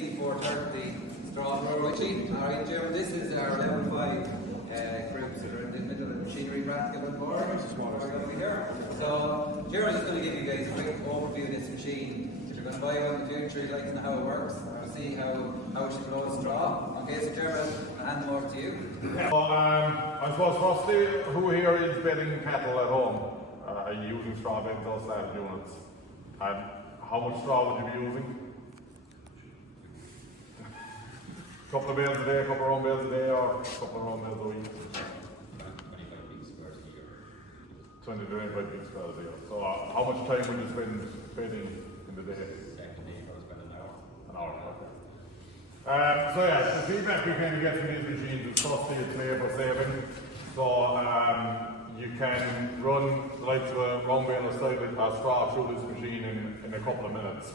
430 straw machine. Alright, Jim, this is our level 5 groups that are in the middle of the machinery practical board. We're going to be here. So, Jerry's just going to give you guys a quick overview of this machine. If you're going to buy one in the future, you'd like to know how it works, or see how it should blow straw. Okay, so Jerry, I'll hand them over to you. So, I suppose firstly, who here is bedding cattle at home? Are you using straw beds or slab units? And how much straw would you be using? Couple of bales a day, couple of round bales a day, or a couple of round bales a week? 25 big squares a year. 20 to 25 big squares a year. So how much time would you spend bedding in the day? Second day, I was spend an hour. An hour, okay. So yeah, the feedback you kind of get from these machines is firstly it's labour saving. So you can run the likes of a round bale of straw through this machine in a couple of minutes.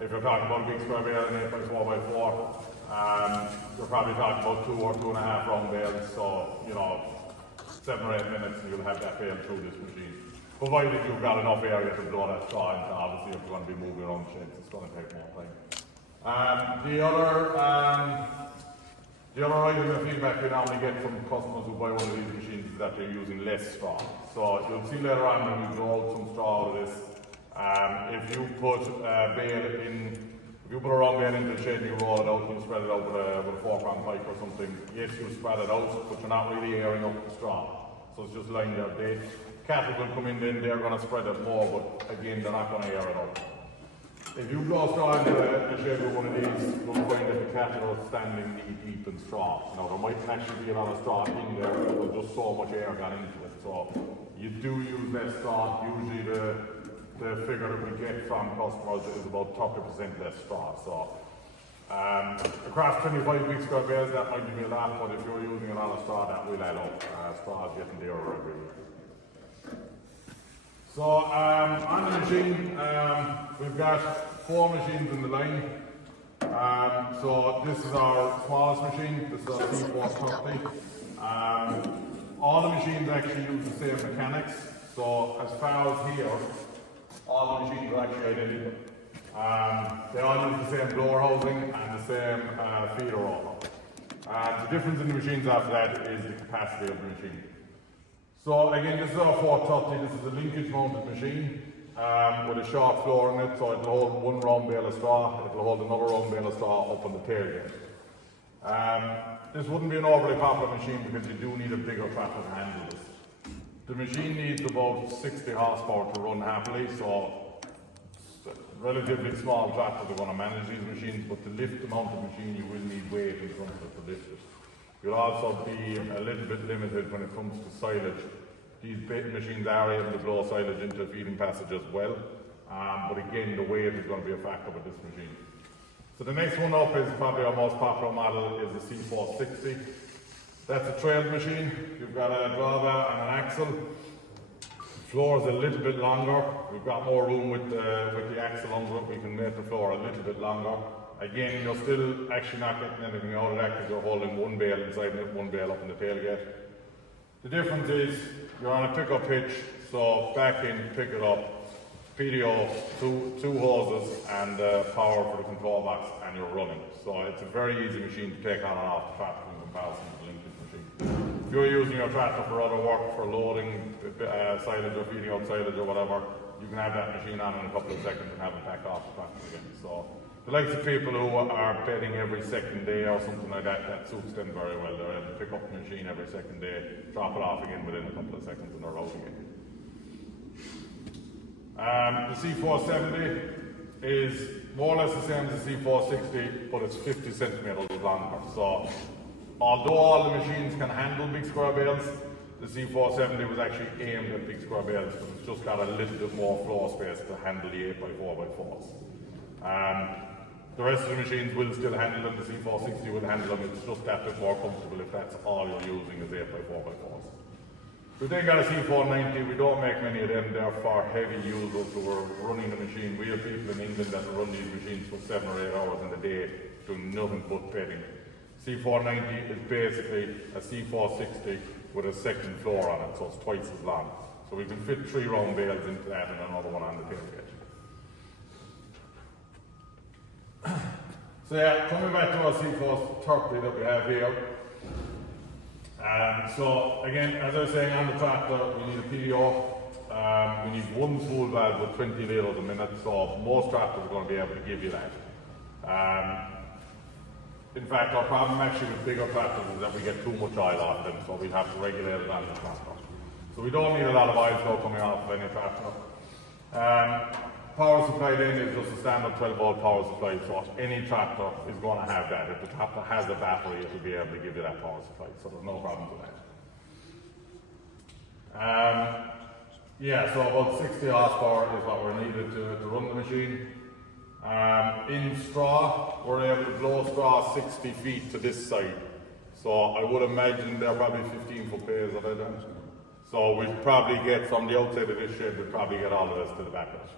If you're talking about a big square bale and 8x4x4, you're probably talking about 2 or 2.5 round bales, so 7 or 8 minutes and you'll have that bale through this machine. Provided you've got enough area to blow that straw into. Obviously if you're going to be moving around sheds, it's going to take more time. The other item of feedback we normally get from customers who buy one of these machines is that they're using less straw. So you'll see later on when we roll some straw out of this. If you put a bale in, if you put a round bale into the shed and you roll it out and you spread it out with a 4-prong pipe or something, yes, you spread it out, but you're not really airing up the straw. So it's just lying there. Cattle will come in, then they're going to spread it more, but again, they're not going to air it out. If you blow straw into the shed with one of these, you'll find that the cattle are standing knee deep in straw. Now, there might actually be a lot of straw in there, but there's just so much air got into it. So you do use less straw. Usually the figure that we get from customers is about 30% less straw. So across 25 big square bales that might be a lot, but if you're using a lot of straw that will add up. Straw is getting dearer every year. So on the machine, we've got 4 machines in the line. So this is our smallest machine, this is our C430. All the machines actually use the same mechanics. So as far as here, all the machines are actually identical. They all use the same blower housing and the same feeder roller. The difference in the machines after that is the capacity of the machine. So again, this is our 430. This is a linkage mounted machine with a short floor in it, so it'll hold 1 round bale of straw, it'll hold another round bale of straw up on the tailgate. This wouldn't be an overly popular machine because you do need a bigger tractor to handle this. The machine needs about 60 horsepower to run happily, so relatively small tractors are going to manage these machines, but to lift the mounted machine you will need weight in front of it to lift it. You'll also be a little bit limited when it comes to silage. These machines are able to blow silage into the feeding passage as well, but again the weight is going to be a factor with this machine. So the next one up is probably our most popular model, is the C460. That's a trailed machine. You've got a drawbar and an axle. The floor is a little bit longer. We've got more room with the axle under it. We can make the floor a little bit longer. Again, you're still actually not getting anything out of that because you're holding 1 bale inside and 1 bale up in the tailgate. The difference is you're on a pickup hitch, so back in, pick it up, PDO, two hoses and power for the control box, and you're running. So it's a very easy machine to take on and off the tractor in comparison to the linkage machine. If you're using your tractor for other work, for loading silage or feeding out silage or whatever, you can have that machine on in a couple of seconds and have it back off the tractor again. So the likes of people who are bedding every second day or something like that, that suits them very well. They're able to pick up the machine every second day, drop it off again within a couple of seconds and they're out again. The C470 is more or less the same as the C460, but it's 50 centimeters longer. So although all the machines can handle big square bales, the C470 was actually aimed at big square bales because it's just got a little bit more floor space to handle the 8x4x4s. The rest of the machines will still handle them, the C460 will handle them, it's just that bit more comfortable if that's all you're using is 8x4x4s. We've then got a C490, we don't make many of them, they're for heavy users who are running the machine. We have people in England that run these machines for 7 or 8 hours in the day doing nothing but bedding. C490 is basically a C460 with a second floor on it, so it's twice as long. So we can fit 3 round bales into that and another one on the tailgate. So yeah, coming back to our C4 30 that we have here. So again, as I was saying, on the tractor, we need a PDO. We need one spool valve with 20 litres a minute, so most tractors are going to be able to give you that. In fact, our problem actually with bigger tractors is that we get too much oil off them, so we have to regulate it on the tractor. So we don't need a lot of oil flow coming off of any tractor. Power supply then is just a standard 12 volt power supply, so any tractor is going to have that. If the tractor has a battery, it will be able to give you that power supply, so there's no problem with that. Yeah, so about 60 horsepower is what we're needed to run the machine. In straw, we're able to blow straw 60 feet to this side. So I would imagine they're probably 15-foot bays of it. So we'd probably get from the outside of this shed, we'd probably get all of this to the back of it.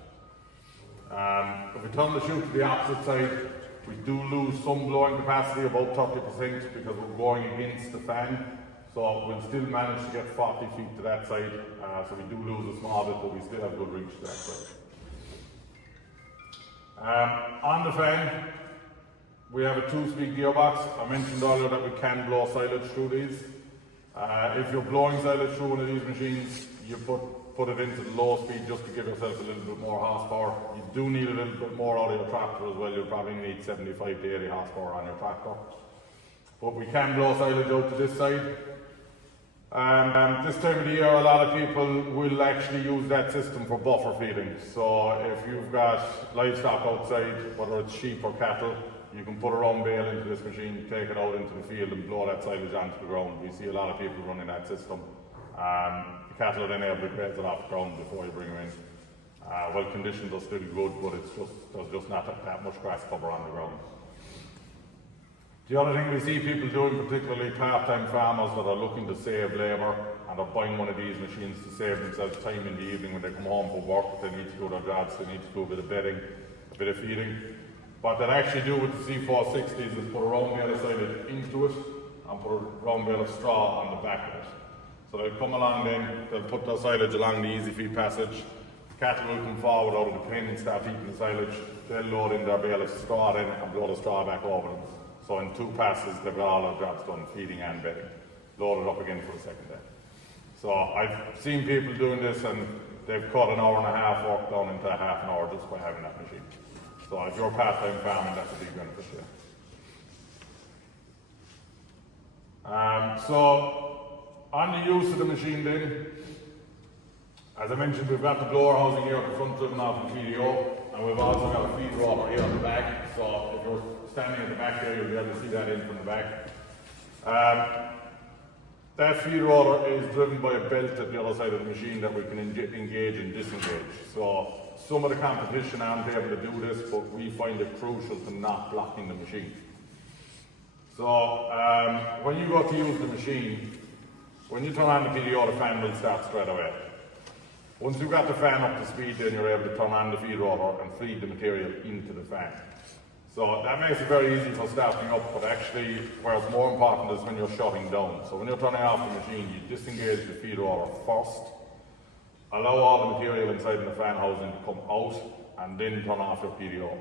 If we turn the chute to the opposite side, we do lose some blowing capacity, about 30%, because we're going against the fan. So we'll still manage to get 40 feet to that side. So we do lose a small bit, but we still have good reach to that side. On the fan, we have a 2-speed gearbox. I mentioned earlier that we can blow silage through these. If you're blowing silage through one of these machines, you put it into the low speed just to give yourself a little bit more horsepower. You do need a little bit more out of your tractor as well. You'll probably need 75 to 80 horsepower on your tractor. But we can blow silage out to this side. This time of the year, a lot of people will actually use that system for buffer feeding. So if you've got livestock outside, whether it's sheep or cattle, you can put a round bale into this machine, take it out into the field and blow that silage onto the ground. We see a lot of people running that system. The cattle are then able to graze it off the ground before you bring them in. Well, conditions are still good, but there's just not that much grass cover on the ground. The other thing we see people doing, particularly part-time farmers that are looking to save labour and are buying one of these machines to save themselves time in the evening when they come home from work, they need to do their jobs, they need to do a bit of bedding, a bit of feeding. What they actually do with the C460s is put a round bale of silage into it and put a round bale of straw on the back of it. So they'll come along then, they'll put their silage along the easy feed passage, the cattle will come forward out of the pen and start eating the silage, they'll load in their bale of straw then and blow the straw back over them. So in 2 passes, they've got all their jobs done, feeding and bedding. Load it up again for the second day. So I've seen people doing this and they've cut an hour and a half work down into a half an hour just by having that machine. So if you're part-time farming, that's a big benefit to you. So on the use of the machine then, as I mentioned, we've got the blower housing here at the front driven off the PDO, and we've also got a feed roller here on the back. So if you're standing at the back there, you'll be able to see that in from the back. That feed roller is driven by a belt at the other side of the machine that we can engage and disengage. So some of the competition aren't able to do this, but we find it crucial to not blocking the machine. So when you go to use the machine, when you turn on the PDO, the fan will start straight away. Once you've got the fan up to speed, then you're able to turn on the feed roller and feed the material into the fan. So that makes it very easy for starting up, but actually where it's more important is when you're shutting down. So when you're turning off the machine, you disengage the feed roller first, allow all the material inside the fan housing to come out, and then turn off your PDO.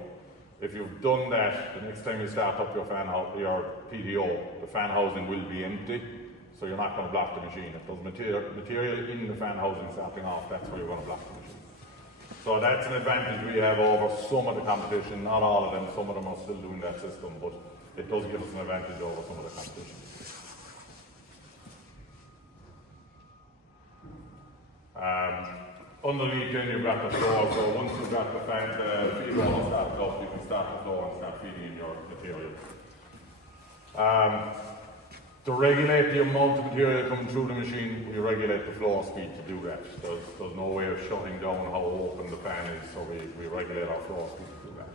If you've done that, the next time you start up your PDO, the fan housing will be empty, so you're not going to block the machine. If there's material in the fan housing starting off, that's where you're going to block the machine. So that's an advantage we have over some of the competition, not all of them, some of them are still doing that system, but it does give us an advantage over some of the competition. Underneath then you've got the floor, so once you've got the fan, the feed roller started up, you can start the floor and start feeding in your material. To regulate the amount of material coming through the machine, we regulate the floor speed to do that. There's no way of shutting down how open the fan is, so we regulate our floor speed to do that.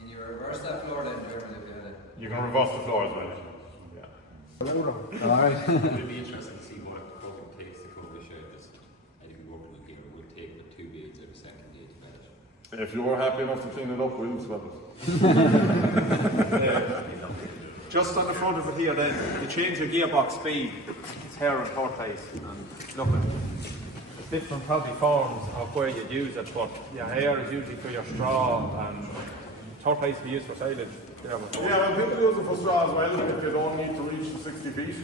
And you reverse that floor then, you can reverse the floor as well. Yeah. Alright. It'd be interesting to see what it takes to cover the shed. I think working with people would take with 2 beads every second day to manage. If you were happy enough to clean it up, we'll swap it. Just on the front of it here then, to change your gearbox speed, it's here and third place. And look at different probably forms of where you'd use it, but your hair is usually for your straw and third place to be used for silage. Yeah, well, people use it for straw as well if you don't need to reach the 60 feet.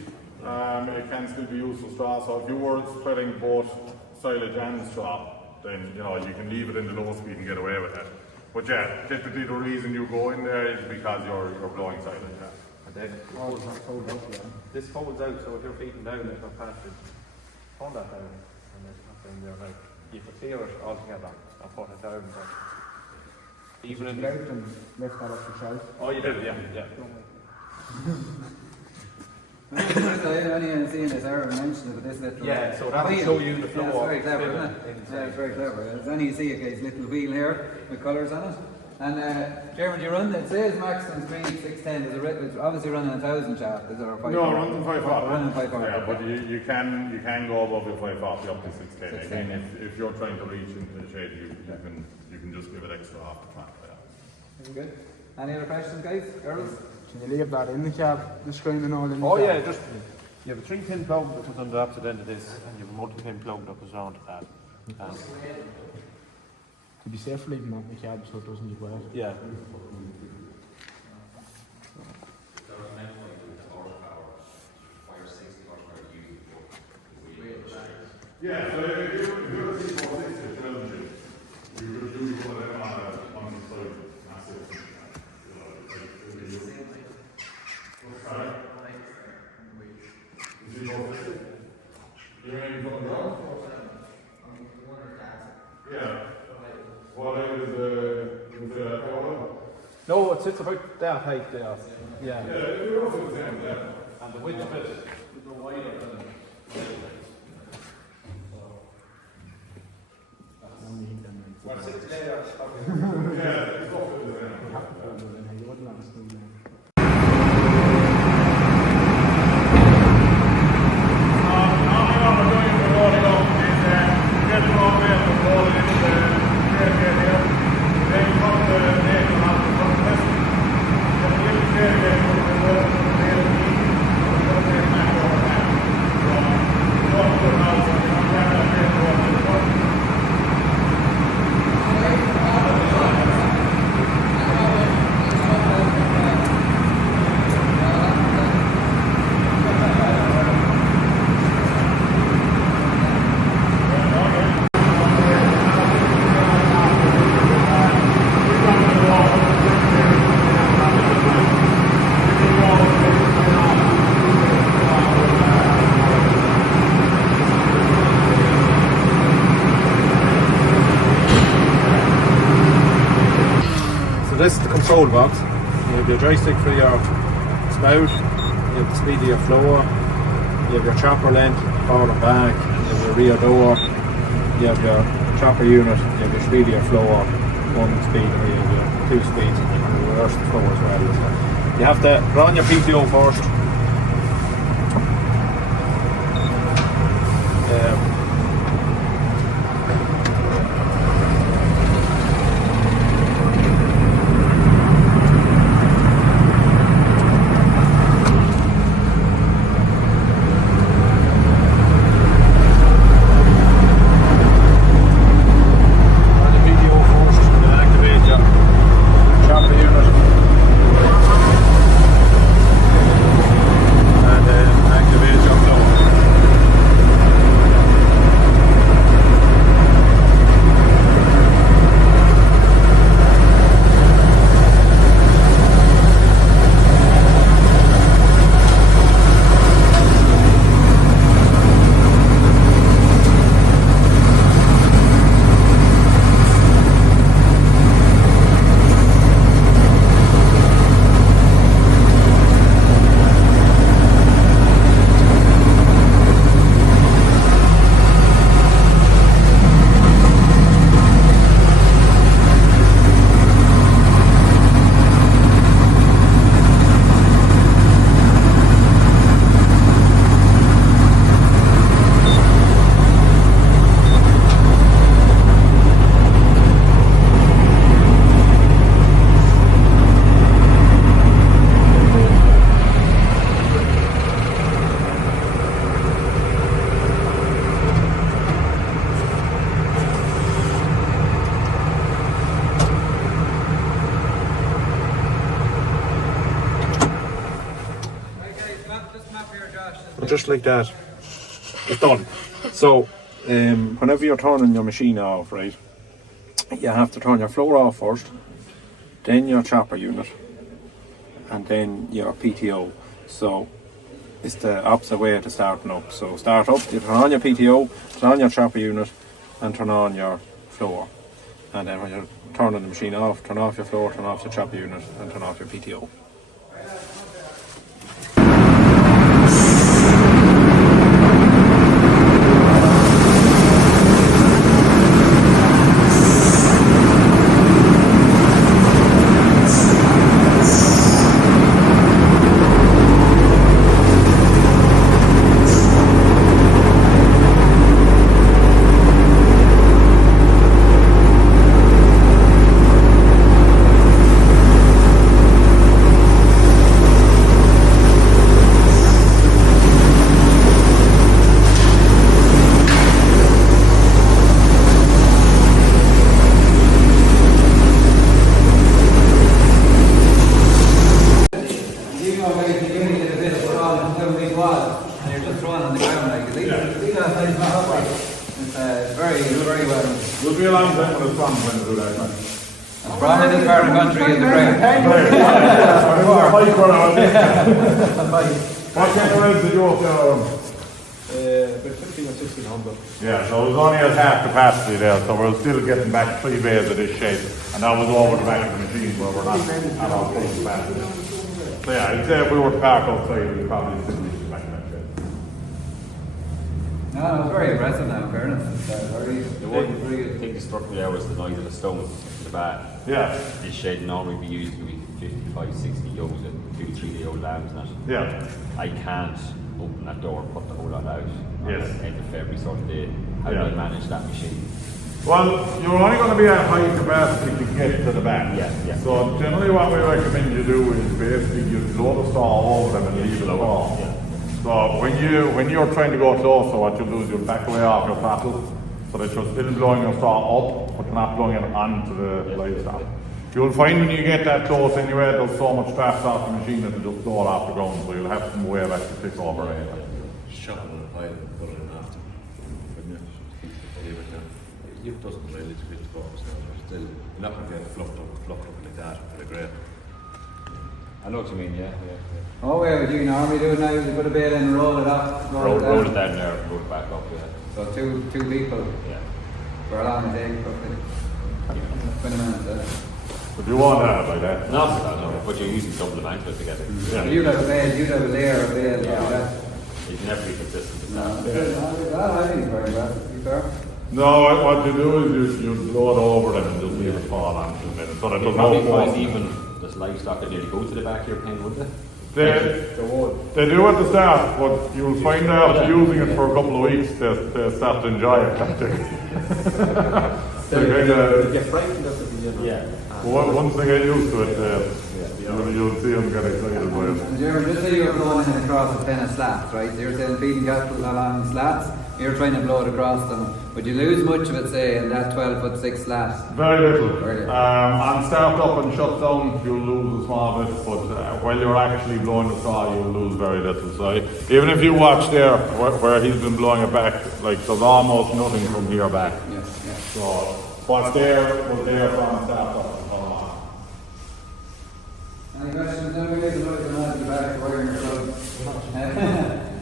It can still be used for straw, so if you were spreading both silage and straw, then you know you can leave it in the low speed and get away with it. But yeah, typically the reason you go in there is because you're blowing silage. Yeah. And then this folds out, so if you're feeding down it or passage, turn that down, and there's nothing there. Like you can clear it all together and put it down. But even in Out and lift that up the shelf. oh, you do, yeah. I only seen this Aaron mentioned it, but this little Yeah, so that'll show you the flow. Yeah, it's very clever, isn't it? Inside. Yeah, it's very clever. It's only you see a guy's little wheel here with colours on it. And Jeremy, you run it says maximum speed 610. Is it's obviously running a 1,000 shaft, is there a 540? No, running 540. Running 540. Yeah, but you can go above your 540 up to 610. Again, if you're trying to reach into the shade, you can just give it extra off the track. Yeah. Very good. Any other questions, guys? Girls? Can you leave that in the cab, the screen and all in the Oh cab? yeah, just you have a 3-pin plug that comes on the opposite end of this, and you have a multi-pin plug that goes around that. To be safe leaving that in the cab so it doesn't get wet. Yeah. Yeah, so if you're a C460 trilogy, you could do one of them on the side. Massive. Sorry? C460? You're aiming for the ground? Yeah. What height is the tower? No, it sits about that height there. Yeah. Yeah, you're roughly the same, yeah. And the width of it is no wider than. What's it? Yeah, it's roughly the same. You wouldn't let us do that. So this is the control box. You have your joystick for your spout, you have the speed of your floor, you have your chopper length, forward and back, you have your rear door, you have your chopper unit, you have your speed of your floor, one speed, or you have your 2 speeds, and you can reverse the flow as well. So you have to put on your PTO first. just like that, it's done. So, whenever you're turning your machine off, right, you have to turn your floor off first, then your chopper unit, and then your PTO. So, it's the opposite way to starting up. So, start up, you turn on your PTO, turn on your chopper unit, and turn on your floor. And then when you're turning the machine off, turn off your floor, turn off your chopper unit, and turn off your PTO. Very well. Will be a long time when it's done when to do that, man. Probably this part of the country in the ground. What kind of rents did you up there? About 15 or 1600. Yeah, so it was only at half capacity there, so we're still getting back 3 bays of this shape, and that was over the back of the machine where we're not at our full capacity. So yeah, I'd say if we were to park outside, we'd probably still be back in that shape. No, it was very impressive now, in fairness. It's very, The one thing that struck me there was the noise of the stone in the back. Yeah, This shed normally be used with 55, 60 ewes and 2, 3 day old lambs in it. yeah, I can't open that door and put the whole lot out. Yes. End of February sort of day. How do Yeah. I manage that machine? well, you're only going to be at high capacity to get to the back. Yeah, yeah. So generally what we recommend you do is basically you load the stall over them and leave it off. Yeah. So when you're trying to go closer, what you'll do is you'll back away off your throttle so that you're still blowing your saw up, but you're not blowing it onto the livestock. You'll find when you get that close anyway, there's so much draft off the machine that it'll just blow it off the ground, so you'll have some way back to pick over it. Shot on a pile and put it in after. It doesn't play a little bit for us now. Still, you're not going to get it fluffed up like that for the grade. I know what you mean, yeah. oh, well, what you normally do now is you put a bed in and roll it up. Roll it down there and roll it back up, yeah. So two people Yeah. for a long day, roughly 20 minutes. But you won't have it like that. Not for that, no. But you're using double amount of it to get it. Yeah. You'd have a bed, you'd have a layer of bed like that. You can never be consistent with that. I think it's very well, to be fair. No, what you do is you blow it over them and just leave it fall on 2 minutes, so that You there's probably no find force. even there's livestock that nearly go to the back of your pen, wouldn't they? They do at the start, but you'll find after using it for a couple of weeks, they start to enjoy it. They kind of, Get frightened at the beginning. Yeah. once they get used to it, you'll see them get excited by it. And Jeremy, just say you're blowing it across a pen of slats, right? You're saying feeding cattle along slats, you're trying to blow it across them. Would you lose much of it, say, in that 12-foot-6 slat? Very little. Very little. On start up and shut down, you'll lose a small bit, but while you're actually blowing the saw, you'll lose very little. So even if you watch there, where he's been blowing it back, like there's almost nothing from here back. Yes, yes. So what's there was there from start up and come on. Any questions? No, we get the noise in the back where you're from.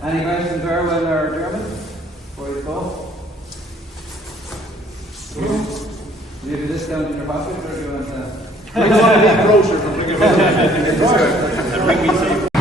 Any questions, Erwin or German? Before you go? Do you have a discount in your pocket or do you want to? We want to be brochure for bringing it.